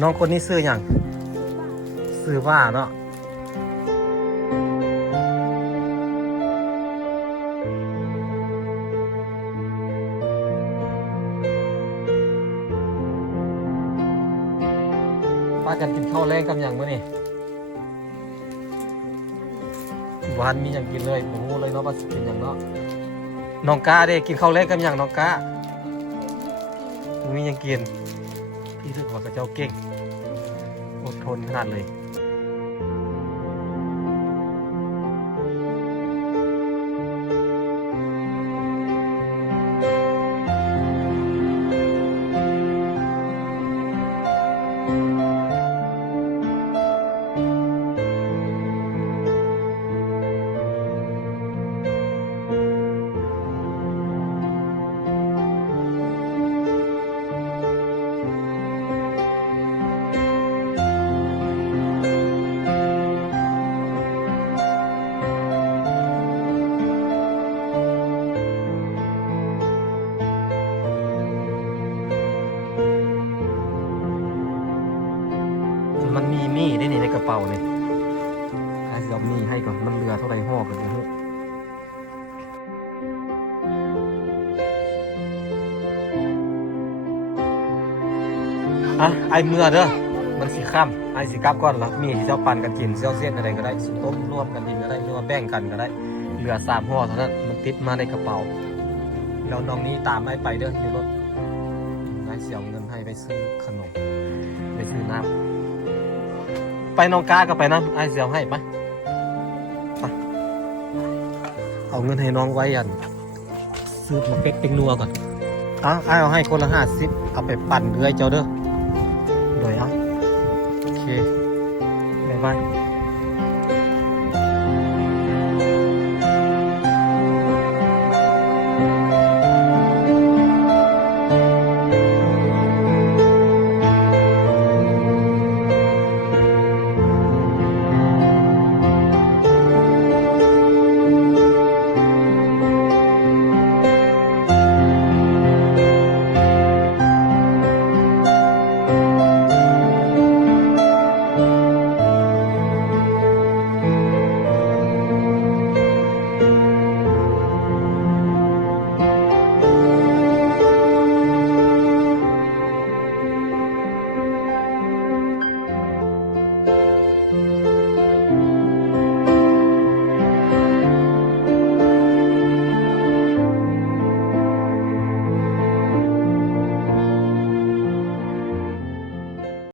น้องคนนี้ซื้ออย่างซื้อว่าเนาะป้ากันกินข้าวแรงกับอย่างมื้อนี่หวานมีอย่างกินเลยผมรู้เลยเนาะว่าสิกินอย่างเนาะน้องกาเด้กินข้าวแรงกับอย่างน้องกามีอย่างกินพี่รู้สึกว่ากับเจ้าเก่งอดทนขนาดเลยมันมีมีได้นี่ในกระเป๋าเนี่ยถ้าจะเอามีให้ก่อนมันเหลือเท่าไรห่อกันเลยอ่ะไอเมื่อเด้อมันสีข้ามไอสีกลับก่อนละมีที่เจ้าปั่นกันกินเจ้าเสี้ยนอะไรก็ได้ต้มรวมกันกินก็ได้หรือว่าแบ่งกันก็ได้เหลือ3 ห่อเท่านั้นมันติดมาในกระเป๋าแล้วน้องนี้ตามไอไปเด้ออยู่รถไอเสียเงินให้ไปซื้อขนมไปซื้อน้ำไปน้องกาก็ไปนะไอเสียวให้ปะไปเอาเงินให้น้องไว้ยันซื้อมาเป็ดเป็นนัวก่อนไอเอาให้คนละ50เอาไปปั่นเรื่อยเจ้าเด้อ